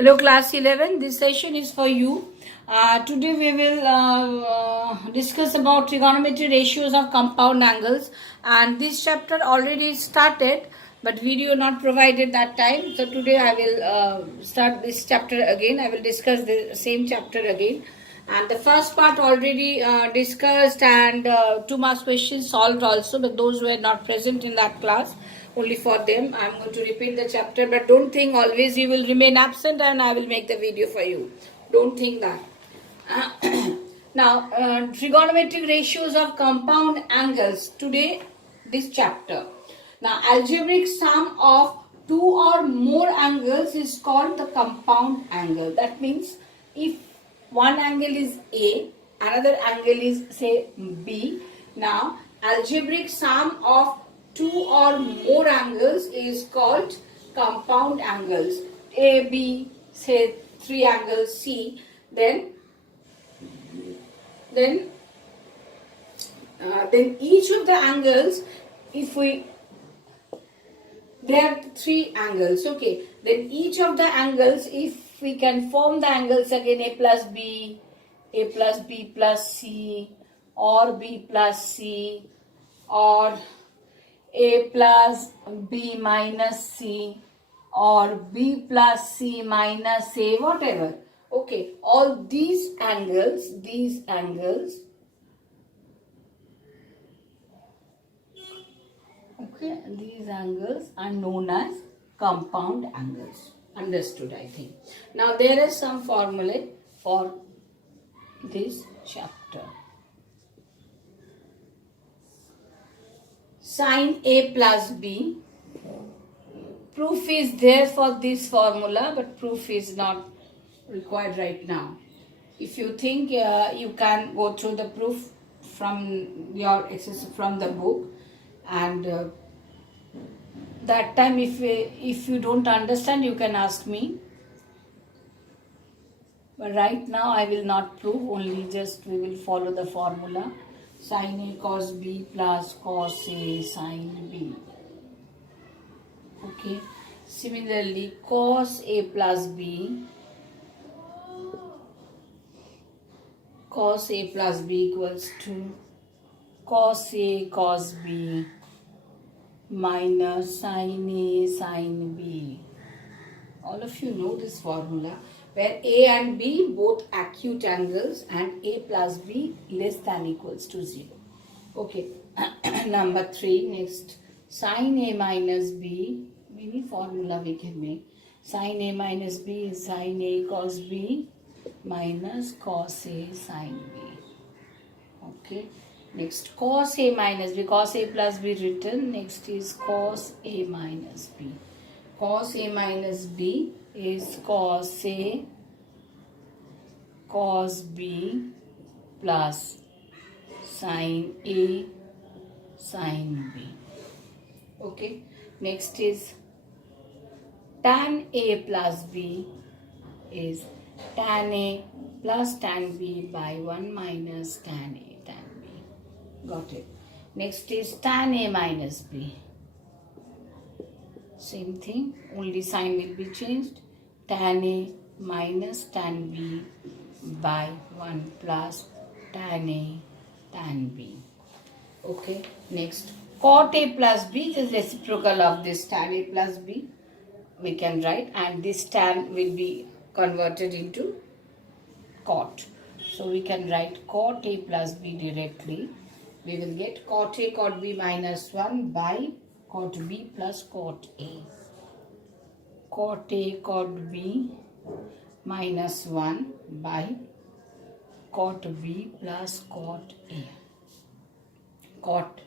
Hello class 11, this session is for you. Today we will discuss about trigonometry ratios of compound angles, and this chapter already started but video not provided that time. So today I will start this chapter again. I will discuss the same chapter again, and the first part already discussed, and 2 marks questions solved also, but those were not present in that class, only for them I'm going to repeat the chapter. But don't think always you will remain absent and I will make the video for you. Don't think that. Now trigonometric ratios of compound angles. Today this chapter. Now algebraic sum of 2 or more angles is called the compound angle. That means if one angle is A, another angle is say B. Now algebraic sum of 2 or more angles is called compound angles. A, B, say 3 angles C. Then each of the angles, if we, there are 3 angles, okay. Then each of the angles, if we can form the angles again, A plus B plus C, or B plus C, or A plus B minus C, or B plus C minus A, whatever. Okay, all these angles, okay, these angles are known as compound angles. Understood, I think. Now there is some formula for this chapter. Sin A plus B. Proof is there for this formula, but proof is not required right now. If you think you can go through the proof from your exercise from the book, and that time if you don't understand you can ask me. But right now I will not prove, only just we will follow the formula. Sin A cos B plus cos A sin B. Okay. Similarly, cos A plus B, cos A plus B equals to cos A cos B minus sin A sin B. All of you know this formula, where A and B both acute angles and A plus B less than equals to 0. Okay. Number 3, next, sin A minus B, many formula we can make. Sin A minus B is sin A cos B minus cos A sin B. Okay. Next, cos A minus B, cos A plus B written. Next is cos A minus B. Cos A minus B is cos A cos B plus sin A sin B. Okay. Next is tan A plus B is tan A plus tan B by 1 minus tan A tan B. Got it. Next is tan A minus B. Same thing, only sign will be changed. Tan A minus tan B by 1 plus tan A tan B. Okay. Next, cot A plus B is reciprocal of this tan A plus B. We can write, and this tan will be converted into cot. So we can write cot A plus B directly. We will get cot A cot B minus 1 by cot B plus cot A. Cot A cot B minus 1 by cot B plus cot A. Cot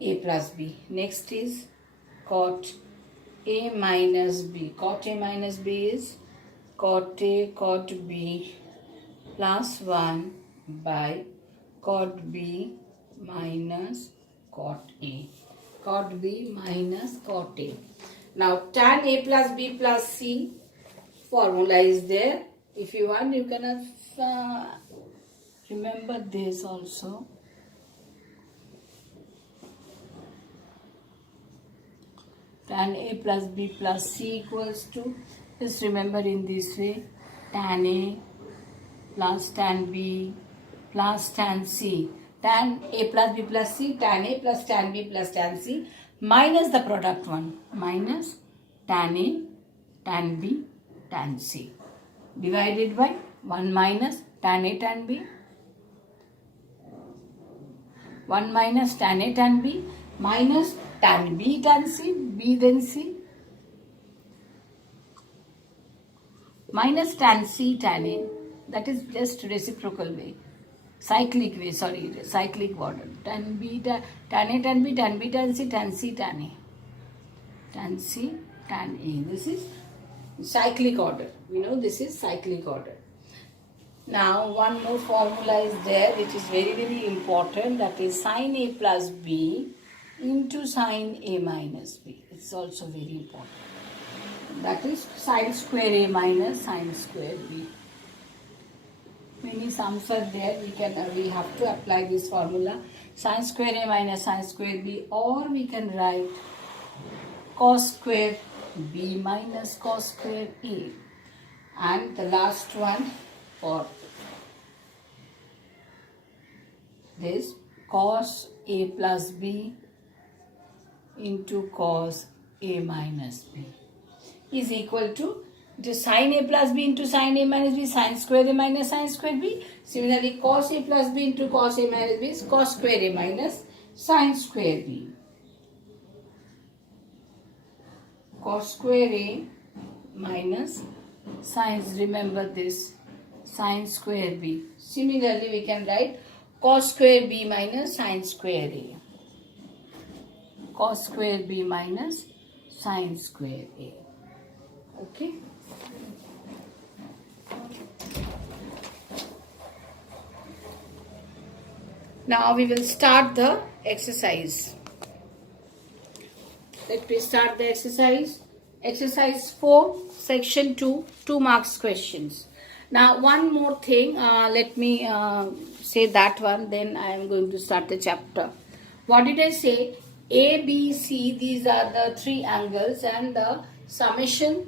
A plus B. Next is cot A minus B. Cot A minus B is cot A cot B plus 1 by cot B minus cot A. Cot B minus cot A. Now tan A plus B plus C formula is there. If you want, you can remember this also. tan A plus B plus C equals to, just remember in this way, tan A plus tan B plus tan C. Tan A plus B plus C, tan A plus tan B plus tan C, minus the product one, minus tan A, tan B, tan C, divided by 1 minus tan A tan B, 1 minus tan A tan B, minus tan B tan C, B then C, minus tan C tan A, that is just reciprocal way, cyclic way, cyclic order, tan B tan A tan B, tan B tan C, tan C tan A, tan C tan A. This is cyclic order. We know this is cyclic order. Now one more formula is there which is very, very important, that is sin A plus B into sin A minus B. It's also very important. That is sin square A minus sin square B. Many sums are there. We have to apply this formula, sin square A minus sin square B, or we can write cos square B minus cos square A. And the last one for this, cos A plus B into cos A minus B is equal to sin A plus B into sin A minus B, sin square A minus sin square B. Similarly, cos A plus B into cos A minus B is cos square A minus sin square B. Cos square A minus sines, remember this, sin square B. Similarly, we can write cos square B minus sin square A. Cos square B minus sin square A. Okay. Now we will start the exercise. Let me start the exercise. Exercise 4, section 2, 2 marks questions. Now one more thing, let me say that one, then I am going to start the chapter. What did I say? A, B, C, these are the three angles, and the summation,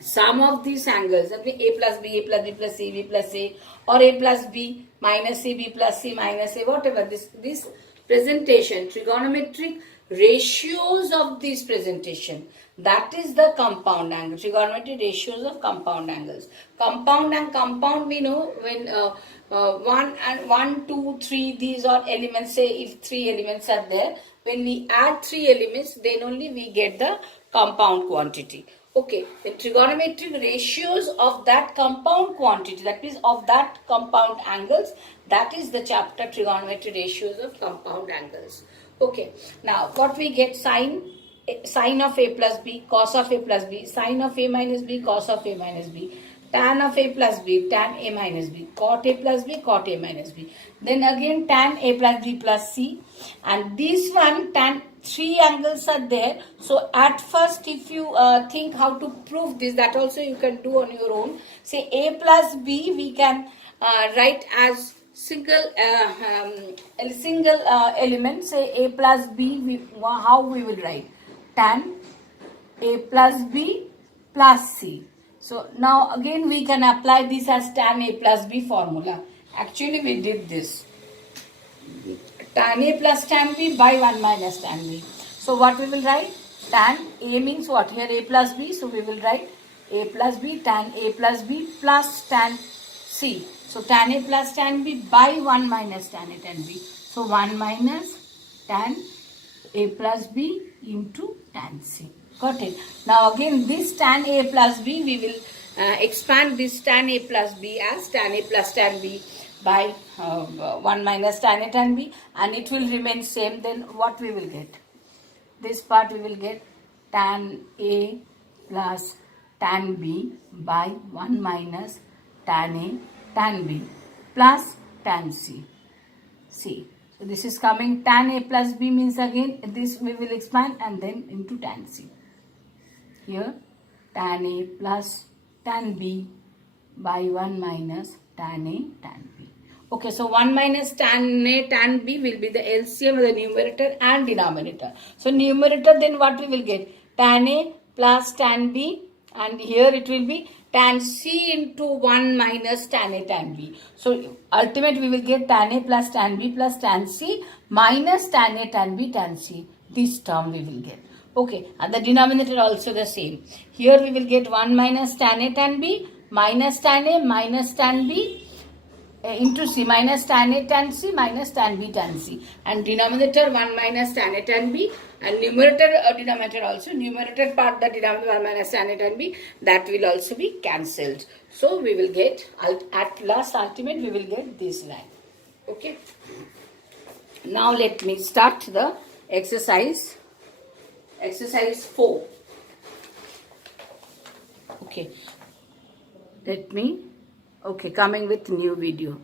sum of these angles, A plus B, A plus B plus C, B plus A, or A plus B minus C, B plus C minus A, whatever, this presentation, trigonometric ratios of this presentation, that is the compound angle, trigonometric ratios of compound angles. Compound and compound, we know when 1, 2, 3, these are elements. Say if 3 elements are there, when we add 3 elements, then only we get the compound quantity. Okay, the trigonometric ratios of that compound quantity, that is of that compound angles, that is the chapter trigonometric ratios of compound angles. Okay, now what we get? Sine of A plus B, cos of A plus B, sine of A minus B, cos of A minus B, tan of A plus B, tan A minus B, cot A plus B, cot A minus B. Then again tan A plus B plus C, and this one tan, 3 angles are there. So at first, if you think how to prove this, that also you can do on your own. Say A plus B we can write as single element. Say A plus B, how we will write? Tan A plus B plus C. So now again we can apply this as tan A plus B formula. Actually we did this. Tan A plus tan B by 1 minus tan B. So what we will write? Tan A means what? Here A plus B. So we will write A plus B, tan A plus B plus tan C. So tan A plus tan B by 1 minus tan A tan B. So 1 minus tan A plus B into tan C. Got it? Now again this tan A plus B, we will expand this tan A plus B as tan A plus tan B by 1 minus tan A tan B, and it will remain same. Then what we will get? This part we will get tan A plus tan B by 1 minus tan A tan B plus tan C. So this is coming tan A plus B means again this we will expand and then into tan C. Here tan A plus tan B by 1 minus tan A tan B. Okay, so 1 minus tan A tan B will be the LCM of the numerator and denominator. So numerator, then what we will get? Tan A plus tan B, and here it will be tan C into 1 minus tan A tan B. So ultimate we will get tan A plus tan B plus tan C minus tan A tan B tan C. This term we will get. Okay, and the denominator also the same. Here we will get 1 minus tan A tan B minus tan A minus tan B into C minus tan A tan C minus tan B tan C, and denominator 1 minus tan A tan B, and numerator denominator also, numerator part the denominator 1 minus tan A tan B, that will also be cancelled. So we will get at last ultimate we will get this line. Okay, now let me start the exercise 4. Okay, coming with new video.